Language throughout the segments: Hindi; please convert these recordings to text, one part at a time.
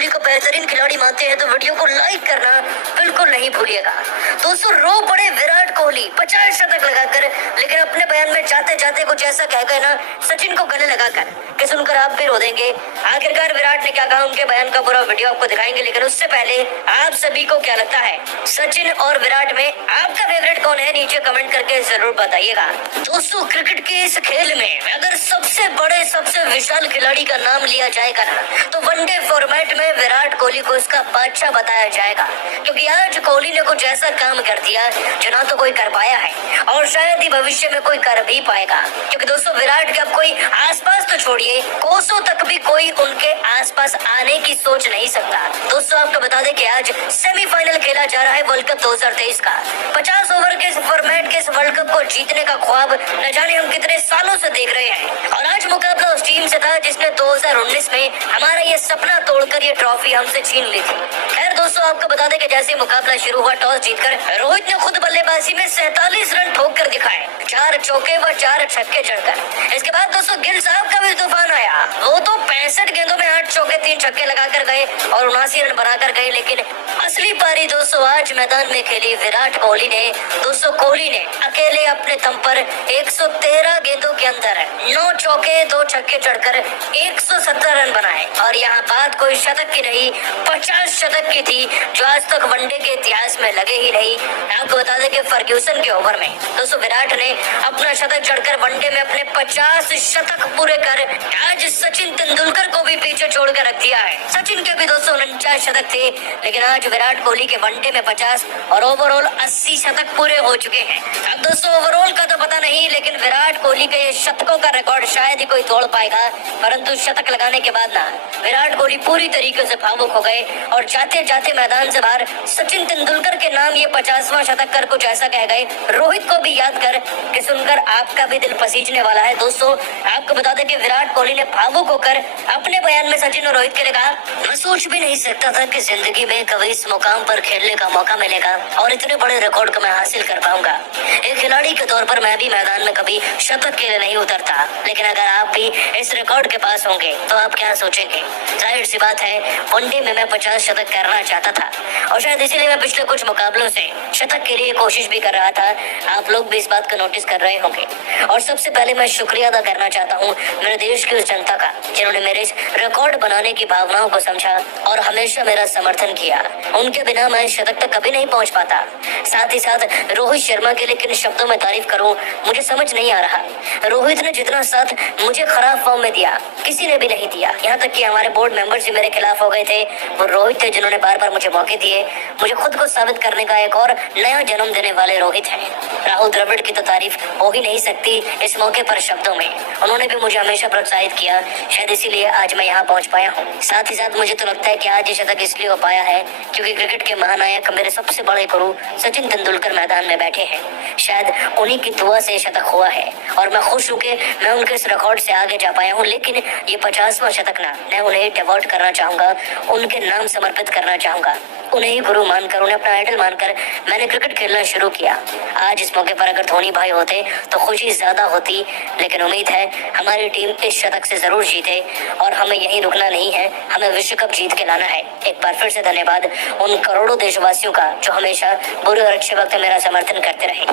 कोहली को बेहतरीन खिलाड़ी मानते हैं तो वीडियो को लाइक करना बिल्कुल नहीं भूलिएगा। दोस्तों रो पड़े विराट कोहली 50 शतक लगाकर, लेकिन अपने बयान में जाते जाते कुछ ऐसा कह गए ना सचिन को गले लगाकर कि सुनकर आप भी रो देंगे। आखिरकार विराट ने क्या कहा, उनके बयान का पूरा वीडियो आपको दिखाएंगे, लेकिन उससे पहले आप सभी को क्या लगता है सचिन और विराट में आपका फेवरेट कौन है, नीचे कमेंट करके जरूर बताइएगा। दोस्तों क्रिकेट के इस खेल में अगर सबसे बड़े सबसे विशाल खिलाड़ी का नाम लिया जाएगा ना तो वनडे फॉर्मेट में विराट कोहली को इसका बादशाह बताया जाएगा, क्योंकि आज कोहली ने कुछ ऐसा काम कर दिया जो ना तो कोई कर पाया है और शायद ही भविष्य में कोई कर भी पाएगा। क्योंकि दोस्तों विराट के अब कोई आसपास तो छोड़िए, कोसों तक भी कोई उनके आसपास आने की सोच नहीं सकता। दोस्तों आपको बता दें कि आज सेमीफाइनल खेला जा रहा है वर्ल्ड कप 2023 का। 50 ओवर के फॉर्मेट के इस वर्ल्ड कप को जीतने का ख्वाब न जाने हम कितने सालों से देख रहे हैं, और आज मुकाबला उस टीम से था जिसने 2019 में हमारा ये सपना तोड़कर ये ट्रॉफी हमसे छीन ली थी। खैर दोस्तों आपको बता दें कि जैसे मुकाबला शुरू हुआ, टॉस जीतकर रोहित ने खुद बल्लेबाजी में 47 रन ठोक कर दिखाए, 4 चौके व 4 छक्के जड़कर। इसके बाद दोस्तों गिल साहब का भी तूफान आया, वो तो 65 गेंदों में 8 चौके 3 छक्के लगाकर गए और 79 रन बनाकर गए। लेकिन असली पारी दोस्तों आज मैदान में खेली विराट कोहली ने। दोस्तों कोहली ने अकेले अपने दम पर 113 गेंदों के अंदर 9 चौके 2 छक्के चढ़कर 170 रन बनाए, और यहाँ बात कोई शतक की नहीं 50 शतक की थी, जो आज तक वनडे के इतिहास में लगे ही नहीं। आपको बता दें कि फर्ग्यूसन के ओवर में दोस्तों विराट ने अपना शतक जड़कर वनडे में अपने 50 शतक पूरे कर आज सचिन तेंदुलकर को भी पीछे छोड़कर रख दिया है। सचिन के भी 249 शतक थे, लेकिन आज विराट कोहली के वनडे में 50 और ओवरऑल 80 शतक पूरे हो चुके हैं। अब दोस्तों ओवरऑल का तो पता नहीं, लेकिन विराट कोहली के ये शतकों का रिकॉर्ड शायद ही कोई तोड़ पाएगा। परंतु शतक लगाने के बाद ना विराट कोहली पूरी तरीके से भावुक हो गए और जाते जाते मैदान से बाहर सचिन तेंदुलकर के नाम ये 50वां शतक कर कुछ ऐसा कह गए, रोहित को भी याद कर कि सुनकर आपका भी दिल पसीजने वाला है। दोस्तों आपको बता दें कि विराट कोहली ने भावुक होकर अपने बयान में सचिन और रोहित के लिए कहा, मैं सोच भी नहीं सकता था कि जिंदगी में कभी इस मुकाम पर खेलने का मौका मिलेगा और इतने बड़े रिकॉर्ड को मैं हासिल कर पाऊंगा। एक खिलाड़ी के तौर पर मैं भी मैदान में कभी शतक के लिए नहीं उतरता, लेकिन अगर आप भी इस रिकॉर्ड के पास होंगे तो आप क्या सोचेंगे। जाहिर सी बात है वनडे में मैं 50 शतक करना चाहता था और शायद इसीलिए मैं पिछले कुछ मुकाबलों से शतक के लिए कोशिश भी कर रहा था। आप लोग भी इस बात को नोटिस कर रहे होंगे। और सबसे पहले मैं शुक्रिया अदा करना चाहता हूँ मेरे देश की उस जनता का जिन्होंने मेरे इस रिकॉर्ड बनाने की भावनाओं को समझा और हमेशा मेरा समर्थन किया। उनके बिना मैं शतक तक कभी नहीं पहुंच पाता। साथ ही साथ रोहित शर्मा के लिए किन शब्दों में तारीफ करूं मुझे समझ नहीं आ रहा। रोहित ने जितना साथ मुझे खराब फॉर्म में दिया किसी ने भी नहीं दिया। यहाँ तक कि हमारे बोर्ड मेंबर्स भी मेरे खिलाफ हो गए थे, वो रोहित थे जिन्होंने बार बार मुझे मौके दिए। मुझे खुद को साबित करने का एक और नया जन्म देने वाले रोहित हैं। राहुल द्रविड़ की तो तारीफ हो ही नहीं सकती इस मौके पर शब्दों में। उन्होंने भी मुझे हमेशा प्रोत्साहित किया, शायद इसीलिए आज मैं यहाँ पहुँच पाया हूँ। साथ ही साथ मुझे तो लगता है कि आज ये शतक इसलिए हो पाया है क्योंकि क्रिकेट के महानायक मेरे सबसे बड़े गुरु सचिन तेंदुलकर मैदान में बैठे हैं। शायद उन्हीं की दुआ से शतक हुआ है और मैं खुश हूँ कि मैं उनके इस रिकॉर्ड से आगे जा पाया हूँ। लेकिन ये 50वां शतक ना मैं उन्हें डिवोट करना चाहूंगा, उनके नाम समर्पित करना चाहूंगा। उन्हें ही गुरु मानकर, उन्हें अपना आइडल मानकर मैंने क्रिकेट खेलना शुरू किया। आज इस मौके पर अगर धोनी भाई होते तो खुशी ज्यादा होती, लेकिन उम्मीद है हमारी टीम इस शतक से जरूर जीते और हमें यहीं रुकना नहीं है, हमें विश्व कप जीत के लाना है। एक बार फिर से धन्यवाद उन करोड़ों देशवासियों का जो हमेशा बुरे और अच्छे वक्त मेरा समर्थन करते रहे।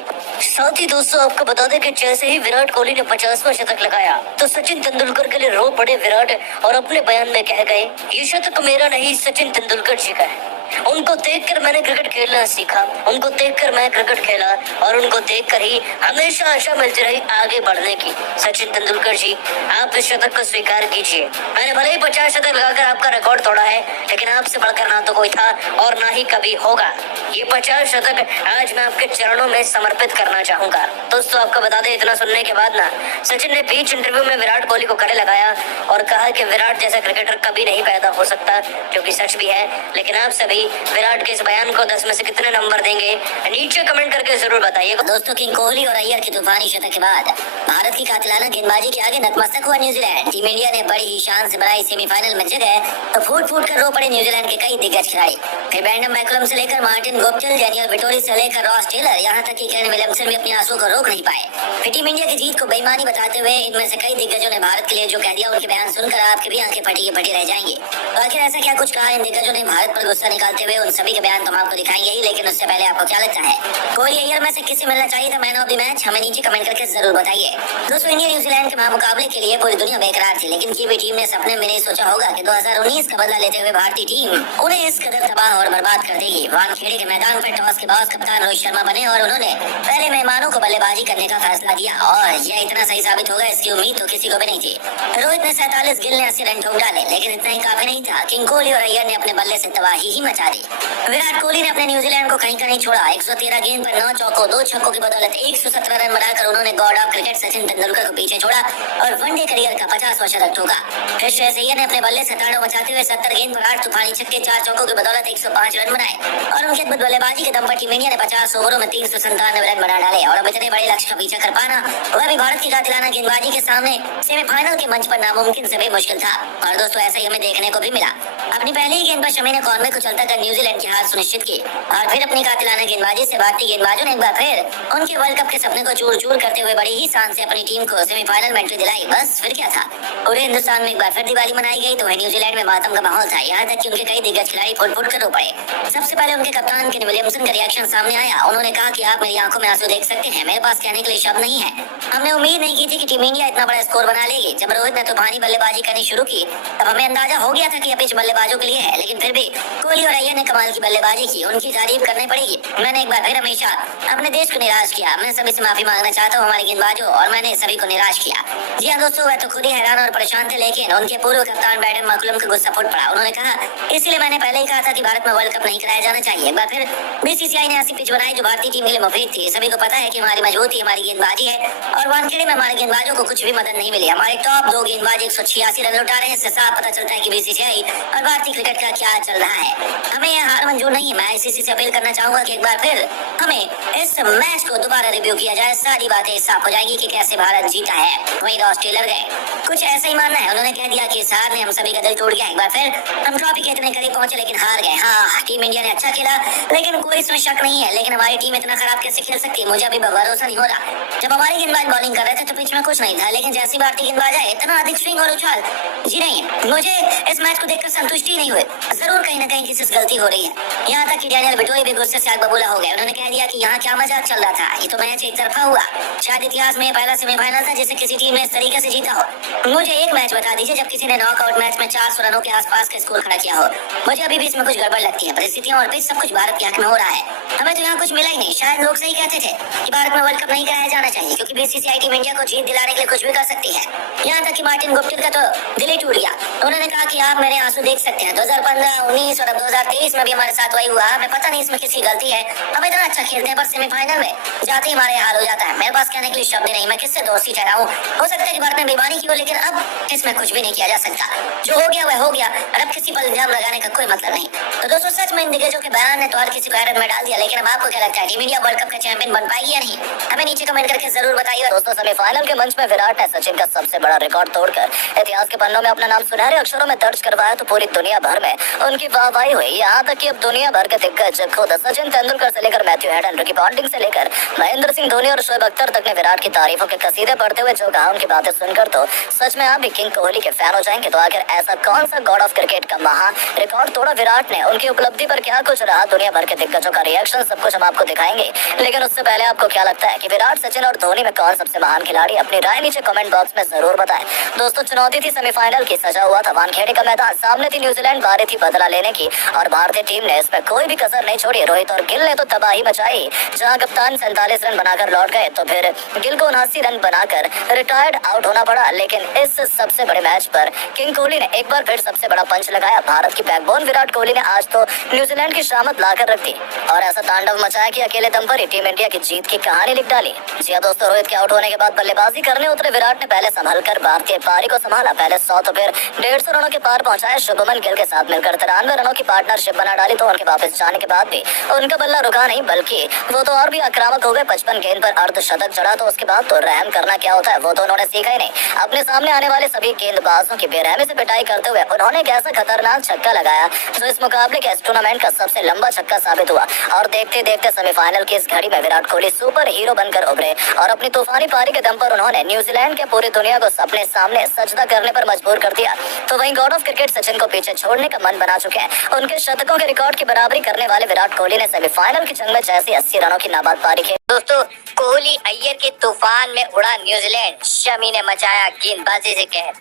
साथ ही दोस्तों आपको बता दें कि जैसे ही विराट कोहली ने 50वां शतक लगाया तो सचिन तेंदुलकर के लिए रो पड़े विराट और अपने बयान में कह गए, ये शतक मेरा नहीं सचिन तेंदुलकर जी का है। उनको देखकर मैंने क्रिकेट खेलना सीखा, उनको देखकर मैं क्रिकेट खेला और उनको देखकर ही हमेशा आशा मिलती रही आगे बढ़ने की। सचिन तेंदुलकर जी आप इस शतक को स्वीकार कीजिए। मैंने भले ही 50 शतक लगाकर आपका रिकॉर्ड तोड़ा है, लेकिन आपसे बढ़कर ना तो कोई था और ना ही कभी होगा। ये 50 शतक आज मैं आपके चरणों में समर्पित करना चाहूंगा। दोस्तों आपको बता दें इतना सुनने के बाद ना सचिन ने बीच इंटरव्यू में विराट कोहली को गले लगाया और कहा कि विराट जैसा क्रिकेटर कभी नहीं पैदा हो सकता, जो कि सच भी है। लेकिन आप सभी भाई विराट के इस बयान को 10 में से कितने नंबर देंगे, नीचे कमेंट करके जरूर बताइएगा। दोस्तों, किंग कोहली और अय्यर की तूफानी शतक के बाद भारत की कातिलाना गेंदबाजी के आगे नतमस्तक हुआ न्यूजीलैंड। टीम इंडिया ने बड़ी ही शान से बनाई सेमीफाइनल में जगह, तो फूट फूट कर रो पड़े न्यूजीलैंड के कई दिग्गज खिलाड़ी। फिर ब्रैंडन मैकुलम से लेकर मार्टिन गुप्टिल, डैनियल विटोरी से लेकर रॉस टेलर, यहाँ तक कि केन विलियमसन भी अपने आंसुओं को रोक नहीं पाए। फिर टीम इंडिया की जीत को बेईमानी बताते हुए इनमें से कई दिग्गजों ने भारत के लिए जो कह दिया, उनके बयान सुनकर आपकी भी आंखें फटी की फटी रह जाएंगी। तो आखिर ऐसा क्या कुछ कहा इन दिग्गजों ने भारत पर गुस्सा निकालते हुए, उन सभी के बयान तो हम आपको दिखाएंगे ही, लेकिन उससे पहले आपको क्या लगता है, कोहली अय्यर में से किसे मिलना चाहिए था मैन ऑफ द मैच? हमें नीचे कमेंट करके जरूर बताइए। दोस्तों, इंडिया न्यूजीलैंड के महामुकाबले के लिए पूरी दुनिया बेकरार थी, लेकिन की भी टीम ने सपने में नहीं सोचा होगा कि 2019 का बदला लेते हुए भारतीय टीम उन्हें इस कदर तबाह और बर्बाद कर देगी। वानखेड़े के मैदान पर टॉस के बाद कप्तान रोहित शर्मा बने और उन्होंने पहले मेहमानों को बल्लेबाजी करने का फैसला दिया, और यह इतना सही साबित होगा इसकी उम्मीद तो किसी को भी नहीं थी। रोहित ने 47 गेंद ने 80 रन ठोक डाले, लेकिन इतना ही काफी नहीं था। किंग कोहली और अय्यर ने अपने बल्ले से तबाही ही मचा दी। विराट कोहली ने अपने न्यूजीलैंड को कहीं का नहीं छोड़ा। 113 गेंद पर 9 चौकों 2 छक्कों की बदौलत 117 रन बनाकर उन्होंने God of cricket Sachin Tendulkar को पीछे छोड़ा और वनडे करियर का 50वां शतक ठोका। फिर श्रेयस अय्यर ने अपने बल्ले से तांडव मचाते हुए 70 गेंद पर 8 तूफानी छक्के 4 चौकों की बदौलत 105 रन बनाए, और उनकी अद्भुत बल्लेबाजी के दम पर टीम इंडिया ने 50 ओवरों में 397 रन बना डाले। और अब इतने बड़े लक्ष्य का पीछा कर पाना, वह भी भारत की कातिलाना गेंदबाजी के सामने सेमीफाइनल के मंच पर नामुमकिन से भी मुश्किल था। और दोस्तों, ऐसा ही हमें देखने को भी मिला। अपनी पहली ही गेंद पर शमी ने कॉर्नर को चलता कर न्यूजीलैंड की हार सुनिश्चित की, और फिर अपनी कातिलाना गेंदबाजी से भारतीय गेंदबाजों ने एक बार फिर उनके वर्ल्ड कप के सपने को चूर चूर करते हुए बड़ी ही शान से अपनी टीम को सेमीफाइनल में एंट्री दिलाई। बस फिर क्या था, पूरे हिंदुस्तान में एक बार फिर दिवाली मनाई गई, तो वह न्यूजीलैंड में मातम का माहौल था। यहाँ तक कि उनके कई दिग्गज खिलाड़ी फुट फुट कर रो पड़े। सबसे पहले उनके कप्तान केन विलियमसन का रिएक्शन सामने आया। उन्होंने कहा कि आप मेरी आंखों में आंसू देख सकते हैं, मेरे पास कहने के लिए शब्द नहीं है। हमने उम्मीद नहीं की थी कि टीम इंडिया इतना बड़ा स्कोर बना लेगी। जब रोहित ने तूफानी बल्लेबाजी करनी शुरू की, तब हमें अंदाजा हो गया था कि यह पिच बल्लेबाजों के लिए है, लेकिन फिर भी कोहली और अय्यर ने कमाल की बल्लेबाजी की, उनकी तारीफ करनी पड़ेगी। मैंने एक बार फिर हमेशा अपने देश को निराश किया। मैं सभी से माफी मांगना चाहता हूँ हमारे गेंदबाजों, और मैंने सभी को निराश किया। जी हाँ दोस्तों, वह तो खुद ही हैरान और परेशान थे, लेकिन उनके पूर्व कप्तान ब्रैंडन मैकुलम का गुस्सा फूट पड़ा। उन्होंने कहा, इसलिए मैंने पहले ही कहा था कि भारत में वर्ल्ड कप नहीं कराया जाना चाहिए। एक बार फिर बीसीसीआई ने ऐसी पिच बनाई जो भारतीय टीम के लिए मुफीद थी। सभी को पता है कि हमारी मजबूती हमारी गेंदबाजी है, और वानखेड़े में हमारे गेंदबाजों को कुछ भी मदद नहीं मिली। हमारे टॉप 2 गेंदबाज 186 रन लौटा रहे हैं। इससे साफ पता चलता है कि बीसीसीआई और भारतीय क्रिकेट का क्या चल रहा है। हमें यह हार मंजूर नहीं है। मैं आईसीसी से अपील करना चाहूंगा कि एक बार फिर हमें इस मैच को दोबारा रिव्यू किया जाए। सारी बातें साफ हो जाएगी कि कैसे भारत जीता है। वहीं रॉस टेलर गए, कुछ ऐसा ही मानना है। उन्होंने कह दिया कि इस हार ने हम सभी का दिल तोड़ गया। एक बार फिर हम ट्रॉफी के इतने करीब पहुंचे, लेकिन हार गए। हाँ, टीम इंडिया ने अच्छा खेला, लेकिन कोई इसमें शक नहीं है। लेकिन हमारी टीम इतना खराब कैसे खेल सकती है, मुझे अभी भरोसा नहीं हो रहा। जब हमारे गेंदबाज बॉलिंग कर रहे थे तो पिच में कुछ नहीं था, लेकिन जैसी भारतीय गेंदबाज आए, इतना अधिक स्विंग और उछाल। जी नहीं, मुझे इस मैच को देखकर संतुष्टि नहीं हुई। जरूर कहीं ना कहीं किसी से गलती हो रही है। यहाँ तक कि डैनियल विटोरी भी गुस्से से आग बबूला हो गए। उन्होंने कह दिया कि यहाँ क्या मजाक चल रहा था, ये तो मैच एक तरफा हुआ। शायद इतिहास में पहला सेमीफाइनल था जिसे किसी टीम ने इस तरीके से जीता हो। मुझे एक मैच बता दीजिए जब किसी ने नॉकआउट मैच में 400 रनों के आसपास का स्कोर खड़ा किया हो। मुझे अभी भी इसमें कुछ गड़बड़ लगती है। परिस्थितियां और पिच सब कुछ भारत के हक में हो रहा है। हमें तो यहाँ कुछ मिला ही नहीं। शायद लोग सही कहते थे कि भारत में वर्ल्ड कप नहीं कराया जाना चाहिए, क्योंकि बीसीसीआई टीम इंडिया को जीत दिलाने के लिए कुछ भी कर सकती है। यहाँ तक कि मार्टिन गुप्टिल का तो दिल ही टूट गया। उन्होंने कहा कि आप मेरे आंसू देख सकते हैं। 2015, 19 और अब 2023 में भी हमारे साथ वही हुआ। हमें पता नहीं इसमें किसकी गलती है। हम इतना अच्छा खेलते हैं, पर सेमीफाइनल में जाते ही हमारे हाल हो जाता है। मेरे पास कहने के लिए शब्द नहीं। मैं किससे दोस्ती ठहराऊं? हो सकता है कि भारत में बेईमानी की हो, लेकिन अब इसमें कुछ भी नहीं किया जा सकता। जो हो गया वह हो गया, और अब किसी पर इल्जाम लगाने का कोई मतलब नहीं। तो दोस्तों, सच में इन दिग्गजों के बयान ने तो हर किसी को हैरत में डाल दिया। लेकिन अब आपको क्या लगता है, टीम इंडिया वर्ल्ड कप का चैंपियन बन पाएगी या नहीं? हमें नीचे कमेंट करके जरूर बताइए। दोस्तों, सेमीफाइनल के मंच में विराट ने सचिन का सबसे बड़ा रिकॉर्ड तोड़कर इतिहास के पन्नों में अपना नाम सुनहरे अक्षरों में दर्ज करवाया, तो पूरी दुनिया भर में उनकी वाहवाही हुई। यहाँ तक कि अब दुनिया भर के दिग्गज खुद सचिन तेंदुलकर से लेकर मैथ्यू हेडन, रिकी पॉन्टिंग से लेकर महेंद्र सिंह धोनी और शोएब अख्तर तक ने विराट की तारीफों के कसीदे पढ़ते हुए जो कहा, उनकी बातें सुनकर तो सच में आप भी किंग कोहली के फैन हो जाएंगे। तो आखिर ऐसा कौन सा गॉड ऑफ क्रिकेट का महा रिकॉर्ड तोड़ा विराट ने, उनकी उपलब्धि पर क्या कुछ रहा, दुनिया भर के दिग्गजों का रिएक्शन, सब कुछ हम आपको दिखाएंगे। लेकिन उससे पहले आपको क्या लगता है कि विराट, सचिन और धोनी में कौन सबसे महान खिलाड़ी? अपनी राय नीचे कमेंट बॉक्स में जरूर बताएं। दोस्तों, चुनौती थी सेमीफाइनल की, सजा हुआ था वानखेड़े का मैदान, सामने थी न्यूजीलैंड, बारी थी बदला लेने की, और भारतीय टीम ने इसमें कोई भी कसर नहीं छोड़ी। रोहित और गिल ने तो तबाही मचाई। जहां कप्तान 47 रन बनाकर लौट गए, तो फिर गिल को 79 रन बनाकर रिटायर्ड आउट होना पड़ा। लेकिन इस सबसे बड़े मैच पर किंग कोहली ने एक बार फिर सबसे बड़ा पंच लगाया। भारत की बैकबोन विराट कोहली ने आज तो न्यूजीलैंड की शामत लाकर रख दी, और ऐसा तांडव मचाया कि अकेले दम पर ही टीम इंडिया की जीत की कहानी लिख डाली। जी हाँ दोस्तों, रोहित के आउट होने के बाद बल्लेबाजी करने उतरे विराट ने पहले संभल कर भारतीय पारी को संभाला। पहले 100 तो फिर 150 रनों के पार पहुंचाए। शुभमन गिल के साथ मिलकर 93 रनों की पार्टनर पार्टनरशिप बना डाली तो उनके वापस जाने के बाद भी उनका बल्ला रुका नहीं, बल्कि वो तो और भी आक्रामक हो गए। 55 गेंद पर अर्धशतक जड़ा तो उसके बाद तो रहम करना क्या होता है वो तो उन्होंने सीखा ही नहीं। अपने सामने आने वाले सभी गेंदबाजों की बेरहमी से पिटाई करते हुए उन्होंने एक ऐसा खतरनाक छक्का लगाया जो इस मुकाबले के इस टूर्नामेंट का सबसे लंबा छक्का साबित हुआ। और देखते देखते सेमीफाइनल की इस घड़ी में विराट कोहली सुपर हीरो बनकर उभरे और अपनी तूफानी पारी के दम पर उन्होंने न्यूजीलैंड के पूरी दुनिया को अपने सामने सजदा करने पर मजबूर कर दिया। तो वहीं गॉड ऑफ क्रिकेट सचिन को पीछे छोड़ने का मन बना चुके हैं। उनके शतकों के रिकॉर्ड की बराबरी करने वाले विराट कोहली ने सेमीफाइनल की जंग में जैसी 80 रनों की नाबाद पारी खेली। दोस्तों, कोहली अय्यर के तूफान में उड़ा न्यूजीलैंड, शमी ने मचाया गेंदबाजी से कहर।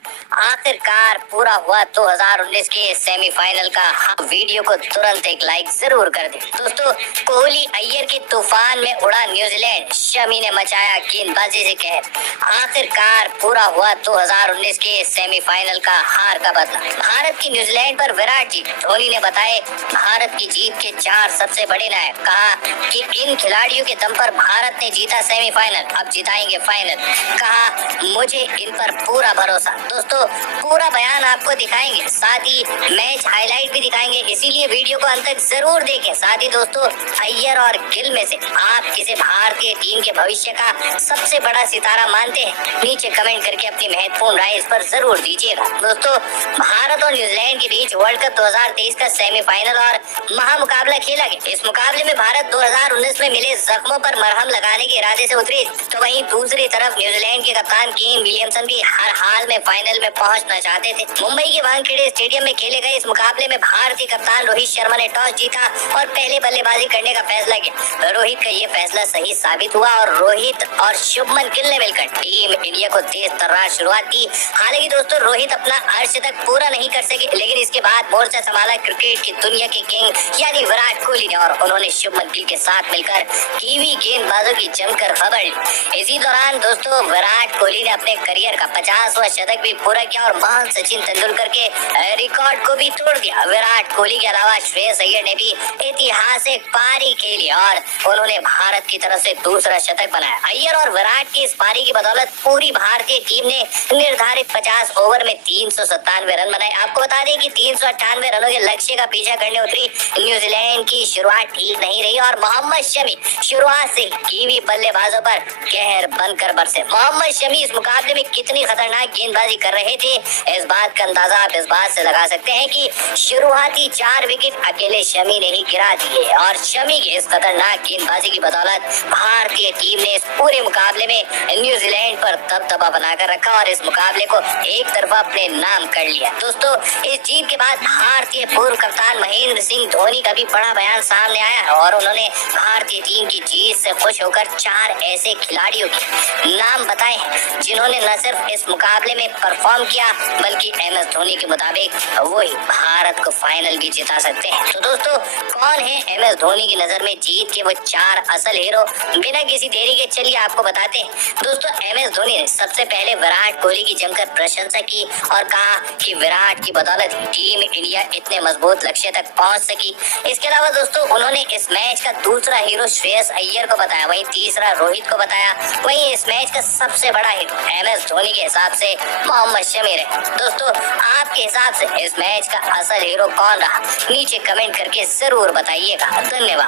आखिरकार पूरा हुआ 2019 के सेमीफाइनल का। वीडियो को तुरंत एक लाइक जरूर कर दें। दोस्तों, कोहली अय्यर के तूफान में उड़ा न्यूजीलैंड, शमी ने मचाया गेंदबाजी से कहर। आखिरकार पूरा हुआ 2019 के सेमीफाइनल का हार का बदला। भारत की न्यूजीलैंड पर विराट जीत। धोनी ने बताए भारत की जीत के 4 सबसे बड़े नायक। कहा कि इन खिलाड़ियों के दम पर भारत ने जीता सेमीफाइनल, अब जिताएंगे फाइनल। कहा मुझे इन पर पूरा भरोसा। दोस्तों, पूरा बयान आपको दिखाएंगे, साथ ही मैच हाईलाइट भी दिखाएंगे, इसीलिए वीडियो को अंत तक जरूर देखें। साथ ही दोस्तों, अय्यर और गिल में से आप किसे भारतीय टीम के भविष्य का सबसे बड़ा सितारा मानते हैं? नीचे कमेंट करके अपनी महत्वपूर्ण राय इस पर जरूर दीजिएगा। दोस्तों, भारत और न्यूजीलैंड के बीच वर्ल्ड कप 2023 का सेमीफाइनल और महामुकाबला खेला गया। इस मुकाबले में भारत 2019 में मिले जख्मों पर मरहम लगाने के इरादे से उतरी, तो वहीं दूसरी तरफ न्यूजीलैंड के कप्तान केन विलियमसन भी हर हाल में फाइनल में पहुंचना चाहते थे। मुंबई के वानखेड़े स्टेडियम में खेले गए इस मुकाबले में भारतीय कप्तान रोहित शर्मा ने टॉस जीता और पहले बल्लेबाजी करने का फैसला किया। रोहित का ये फैसला सही साबित हुआ और रोहित और शुभमन गिल ने मिलकर टीम इंडिया को तेज तर्रार शुरुआत की। हालांकि दोस्तों, रोहित अपना अर्धशतक पूरा नहीं कर सके, लेकिन इसके बाद मोर्चा संभाला क्रिकेट की दुनिया के किंग यानी विराट कोहली ने, और उन्होंने शुभमन गिल के साथ मिलकर कीवी गेंदबाजों की जमकर खबर ली। इसी दौरान दोस्तों, विराट कोहली ने अपने करियर का 50वां शतक भी पूरा किया और महान सचिन तेंदुलकर के रिकॉर्ड को भी तोड़ दिया। विराट कोहली के अलावा श्रेयस अय्यर ने भी ऐतिहासिक पारी खेली और उन्होंने भारत की तरफ से दूसरा शतक बनाया। अय्यर और विराट की इस पारी की बदौलत पूरी भारतीय टीम ने निर्धारित 50 ओवर में 397 रन बनाए। आपको बता दें कि 398 रनों के लक्ष्य का पीछा करने उतरी न्यूजीलैंड की शुरुआत ठीक नहीं रही और मोहम्मद शमी शुरुआत से कीवी बल्लेबाजों पर कहर बनकर बरसे। मोहम्मद शमी इस मुकाबले में कितनी खतरनाक गेंदबाजी कर रहे थे, इस बात का अंदाजा आप इस बात से लगा सकते हैं कि शुरुआती 4 विकेट अकेले शमी ने ही गिरा दिए और शमी की इस खतरनाक गेंदबाजी की बदौलत भारतीय टीम ने इस पूरे मुकाबले में न्यूजीलैंड पर दबदबा बनाकर रखा और इस मुकाबले को एक तरफा अपने नाम कर लिया। दोस्तों, इस जीत के बाद भारतीय पूर्व कप्तान महेंद्र सिंह धोनी का भी बड़ा बयान सामने आया है और उन्होंने भारतीय टीम की जीत से खुश होकर 4 ऐसे खिलाड़ियों के नाम बताए हैं जिन्होंने न सिर्फ इस मुकाबले में परफॉर्म किया बल्कि MS धोनी के मुताबिक वही भारत को फाइनल भी जिता सकते हैं। तो दोस्तों, कौन है MS धोनी की नजर में जीत के वो 4 असल हीरो? बिना किसी देरी के चलिए आपको बताते हैं। दोस्तों, MS धोनी ने सबसे पहले विराट कोहली की जमकर प्रशंसा की और कहा कि विराट की बदौलत टीम इंडिया इतने मजबूत लक्ष्य तक पहुंच सकी। इसके अलावा दोस्तों, उन्होंने इस मैच का दूसरा हीरो श्रेयस अय्यर को बताया, वहीं तीसरा रोहित को बताया, वहीं इस मैच का सबसे बड़ा हीरो MS धोनी के हिसाब से मोहम्मद शमी रहे। दोस्तों, आपके हिसाब से इस मैच का असल हीरो कौन रहा? नीचे कमेंट करके जरूर बताइएगा। धन्यवाद।